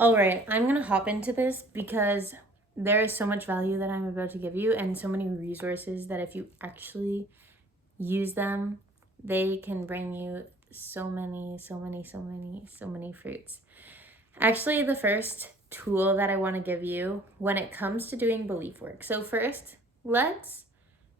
All right, I'm going to hop into this because there is so much value that I'm about to give you and so many resources that if you actually use them, they can bring you so many fruits. Actually, the first tool that I want to give you when it comes to doing belief work. So, first, let's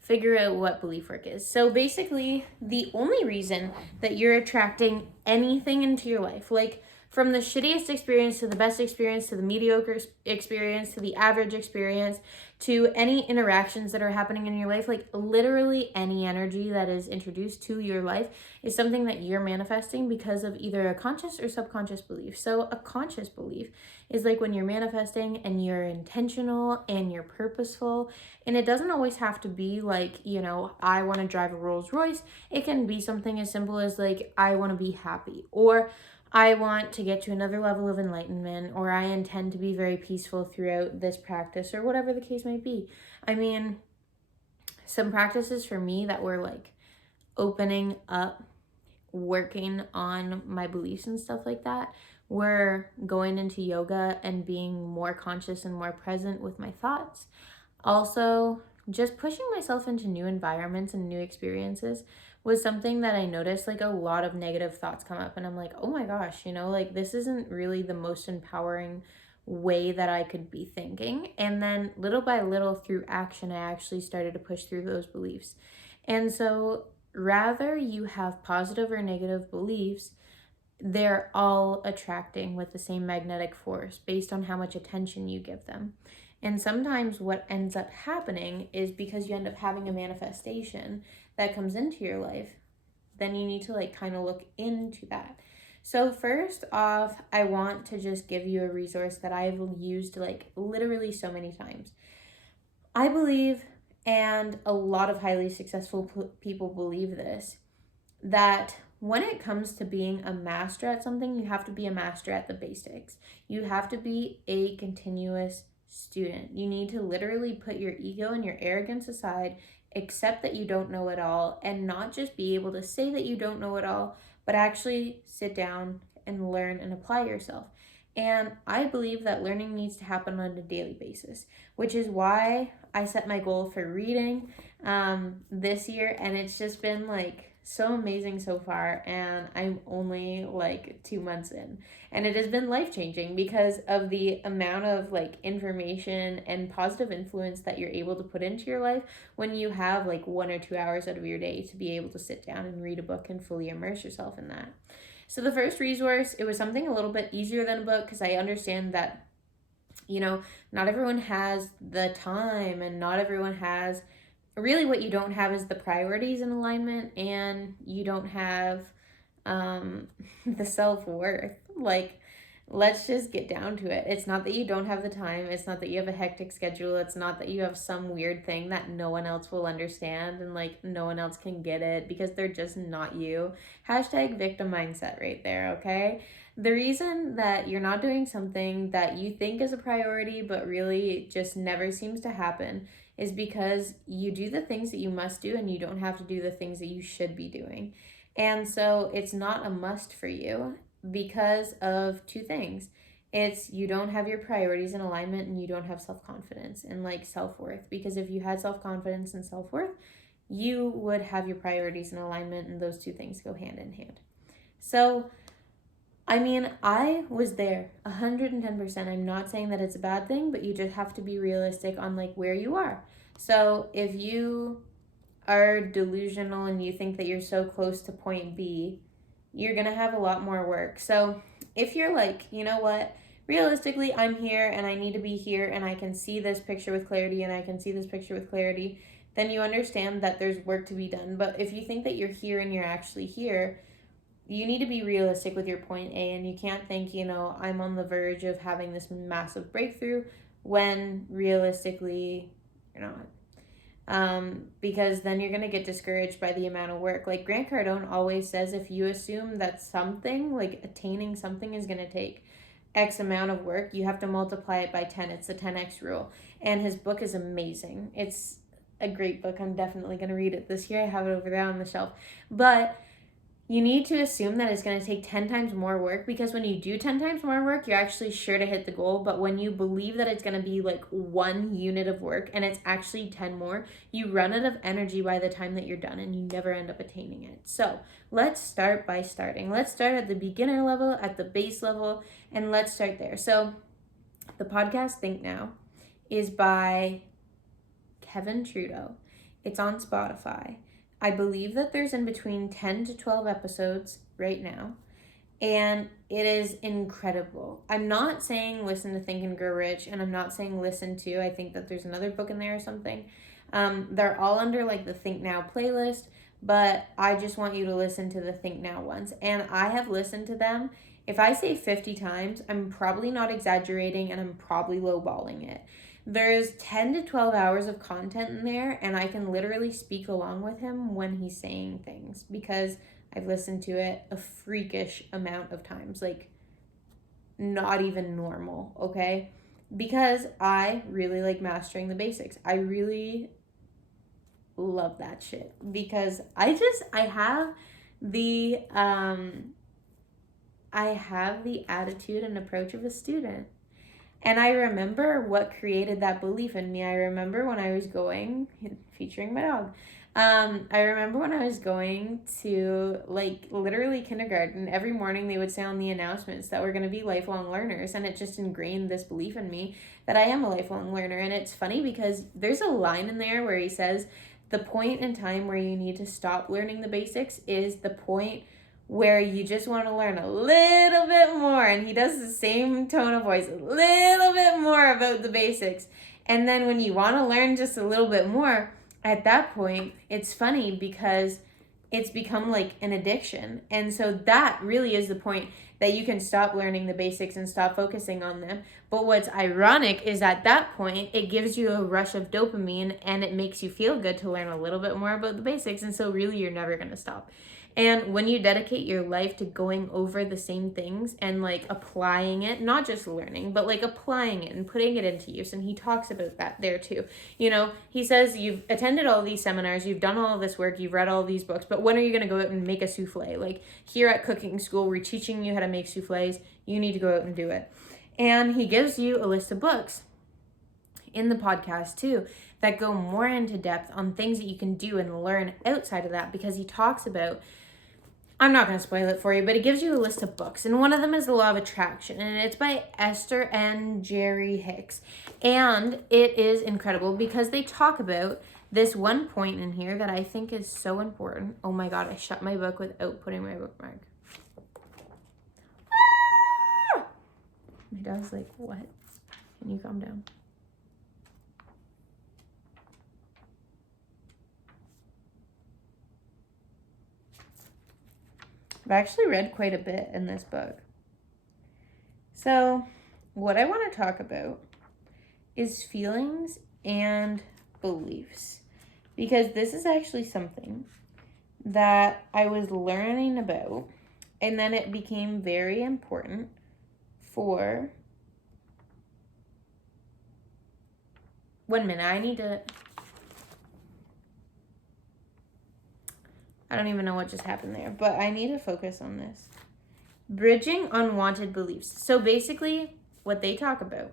figure out what belief work is. So basically, the only reason that you're attracting anything into your life, like from the shittiest experience to the best experience to the mediocre experience to the average experience to any interactions that are happening in your life, like literally any energy that is introduced to your life is something that you're manifesting because of either a conscious or subconscious belief. So a conscious belief is like when you're manifesting and you're intentional and you're purposeful, and it doesn't always have to be like, I want to drive a Rolls Royce. It can be something as simple as like, I want to be happy, or I want to get to another level of enlightenment, or I intend to be very peaceful throughout this practice, or whatever the case might be. I mean, some practices for me that were like opening up, working on my beliefs and stuff like that, were going into yoga and being more conscious and more present with my thoughts. Also, just pushing myself into new environments and new experiences was something that I noticed like a lot of negative thoughts come up, and I'm like, oh my gosh, like this isn't really the most empowering way that I could be thinking. And then little by little through action, I actually started to push through those beliefs. And so rather you have positive or negative beliefs, they're all attracting with the same magnetic force based on how much attention you give them. And sometimes what ends up happening is because you end up having a manifestation that comes into your life, then you need to like kind of look into that. So first off, I want to just give you a resource that I've used like literally so many times. I believe, and a lot of highly successful people believe this, that when it comes to being a master at something, you have to be a master at the basics. You have to be a continuous student. You need to literally put your ego and your arrogance aside, accept that you don't know it all, and not just be able to say that you don't know it all, but actually sit down and learn and apply yourself. And I believe that learning needs to happen on a daily basis, which is why I set my goal for reading this year, and it's just been like so amazing so far, and I'm only like 2 months in, and it has been life-changing because of the amount of like information and positive influence that you're able to put into your life when you have like 1 or 2 hours out of your day to be able to sit down and read a book and fully immerse yourself in that. So the first resource, it was something a little bit easier than a book because I understand that not everyone has the time, and not everyone has, really what you don't have is the priorities in alignment, and you don't have the self-worth. Like, let's just get down to it. It's not that you don't have the time, it's not that you have a hectic schedule, it's not that you have some weird thing that no one else will understand and like no one else can get it because they're just not you. Hashtag victim mindset right there, okay? The reason that you're not doing something that you think is a priority but really just never seems to happen is because you do the things that you must do and you don't have to do the things that you should be doing. And so it's not a must for you because of two things. It's you don't have your priorities in alignment, and you don't have self-confidence and like self-worth. Because if you had self-confidence and self-worth, you would have your priorities in alignment, and those two things go hand in hand. So I mean, I was there 110%. I'm not saying that it's a bad thing, but you just have to be realistic on like where you are. So if you are delusional and you think that you're so close to point B, you're going to have a lot more work. So if you're like, you know what, realistically, I'm here and I need to be here and I can see this picture with clarity and I can see this picture with clarity, then you understand that there's work to be done. But if you think that you're here and you're actually here, you need to be realistic with your point A, and you can't think, I'm on the verge of having this massive breakthrough when realistically you're not. Because then you're going to get discouraged by the amount of work. Like Grant Cardone always says, if you assume that something, like attaining something, is going to take X amount of work, you have to multiply it by 10. It's the 10X rule. And his book is amazing. It's a great book. I'm definitely going to read it this year. I have it over there on the shelf. But you need to assume that it's going to take 10 times more work, because when you do 10 times more work, you're actually sure to hit the goal. But when you believe that it's going to be like 1 unit of work and it's actually 10 more, you run out of energy by the time that you're done and you never end up attaining it. So let's start by starting. Let's start at the beginner level, at the base level, and let's start there. So the podcast Think Now is by Kevin Trudeau. It's on Spotify. I believe that there's in between 10 to 12 episodes right now, and it is incredible. I'm not saying listen to Think and Grow Rich, and I'm not saying listen to, I think that there's another book in there or something. They're all under like the Think Now playlist, but I just want you to listen to the Think Now ones, and I have listened to them. If I say 50 times, I'm probably not exaggerating, and I'm probably lowballing it. There's 10 to 12 hours of content in there, and I can literally speak along with him when he's saying things, because I've listened to it a freakish amount of times, like not even normal, okay? Because I really like mastering the basics. I really love that shit, because I have the attitude and approach of a student. And I remember what created that belief in me. I remember when I was going, featuring my dog, I remember when I was going to like literally kindergarten, every morning they would say on the announcements that we're going to be lifelong learners. And it just ingrained this belief in me that I am a lifelong learner. And it's funny because there's a line in there where he says, the point in time where you need to stop learning the basics is the point where you just want to learn a little bit more. And he does the same tone of voice, a little bit more about the basics. And then when you want to learn just a little bit more, at that point, it's funny because it's become like an addiction. And so that really is the point that you can stop learning the basics and stop focusing on them. But what's ironic is at that point, it gives you a rush of dopamine and it makes you feel good to learn a little bit more about the basics. And so really, you're never going to stop. And when you dedicate your life to going over the same things and like applying it, not just learning, but like applying it and putting it into use. And he talks about that there too. You know, he says you've attended all these seminars, you've done all this work, you've read all these books, but when are you going to go out and make a souffle? Like here at cooking school, we're teaching you how to make souffles. You need to go out and do it. And he gives you a list of books in the podcast too that go more into depth on things that you can do and learn outside of that, because he talks about, I'm not going to spoil it for you, but it gives you a list of books. And one of them is The Law of Attraction. And it's by Esther and Jerry Hicks. And it is incredible because they talk about this one point in here that I think is so important. Oh my God, I shut my book without putting my bookmark. Ah! My dog's like, what? Can you calm down? I've actually read quite a bit in this book. So what I want to talk about is feelings and beliefs, because this is actually something that I was learning about, and then it became very important for... One minute, I don't even know what just happened there, but I need to focus on this. Bridging unwanted beliefs. So basically, what they talk about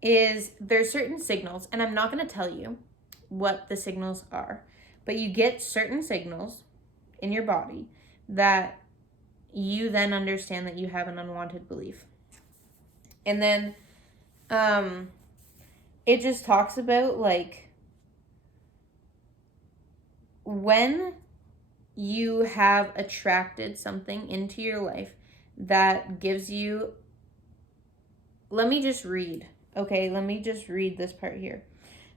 is there's certain signals, and I'm not going to tell you what the signals are, but you get certain signals in your body that you then understand that you have an unwanted belief. And then it just talks about like when you have attracted something into your life that gives you... Let me just read this part here.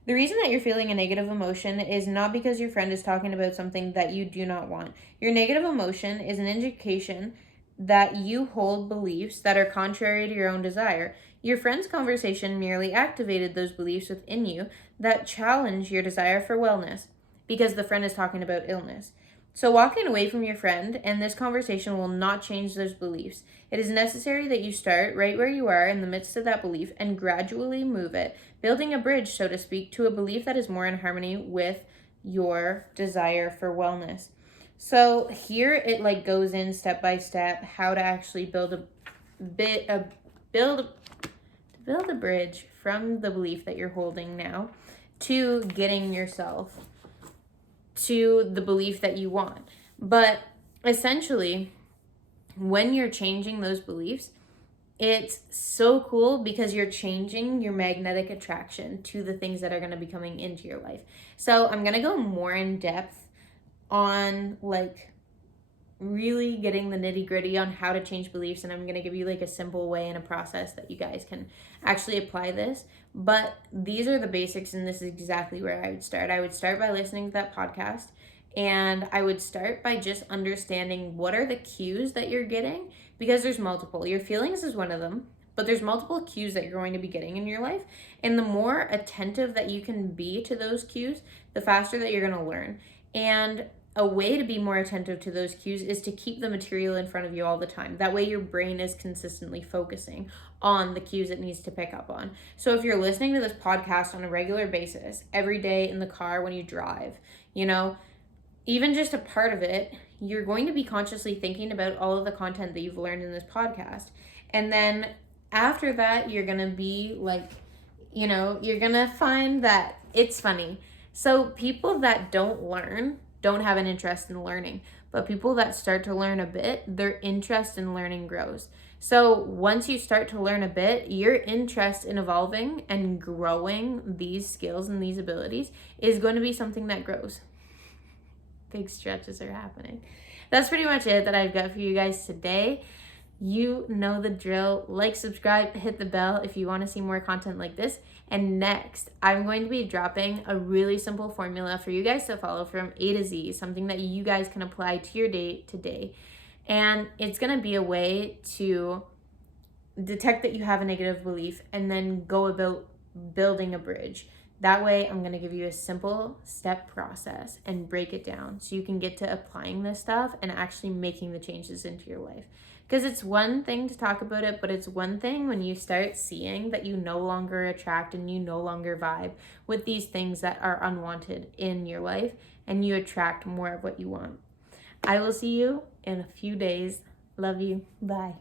The reason that you're feeling a negative emotion is not because your friend is talking about something that you do not want. Your negative emotion is an indication that you hold beliefs that are contrary to your own desire. Your friend's conversation merely activated those beliefs within you that challenge your desire for wellness, because the friend is talking about illness. So walking away from your friend and this conversation will not change those beliefs. It is necessary that you start right where you are in the midst of that belief and gradually move it, building a bridge, so to speak, to a belief that is more in harmony with your desire for wellness. So here it like goes in step by step how to actually build a bridge from the belief that you're holding now to getting yourself to the belief that you want. But essentially, when you're changing those beliefs, it's so cool because you're changing your magnetic attraction to the things that are going to be coming into your life. So I'm going to go more in depth on like really getting the nitty gritty on how to change beliefs, and I'm going to give you like a simple way and a process that you guys can actually apply this. But these are the basics, and this is exactly where I would start. I would start by listening to that podcast, and I would start by just understanding what are the cues that you're getting, because there's multiple. Your feelings is one of them, but there's multiple cues that you're going to be getting in your life, and the more attentive that you can be to those cues, the faster that you're going to learn. And a way to be more attentive to those cues is to keep the material in front of you all the time. That way your brain is consistently focusing on the cues it needs to pick up on. So if you're listening to this podcast on a regular basis, every day in the car when you drive, even just a part of it, you're going to be consciously thinking about all of the content that you've learned in this podcast. And then after that, you're going to be like, you're going to find that it's funny. So people that don't learn don't have an interest in learning, but people that start to learn a bit, their interest in learning grows. So once you start to learn a bit, your interest in evolving and growing these skills and these abilities is going to be something that grows. Big stretches are happening. That's pretty much it that I've got for you guys today. You know the drill. Like, subscribe, hit the bell if you want to see more content like this. And next, I'm going to be dropping a really simple formula for you guys to follow from A to Z, something that you guys can apply to your day to day. And it's going to be a way to detect that you have a negative belief and then go about building a bridge. That way, I'm going to give you a simple step process and break it down so you can get to applying this stuff and actually making the changes into your life. Because it's one thing to talk about it, but it's one thing when you start seeing that you no longer attract and you no longer vibe with these things that are unwanted in your life, and you attract more of what you want. I will see you in a few days. Love you. Bye.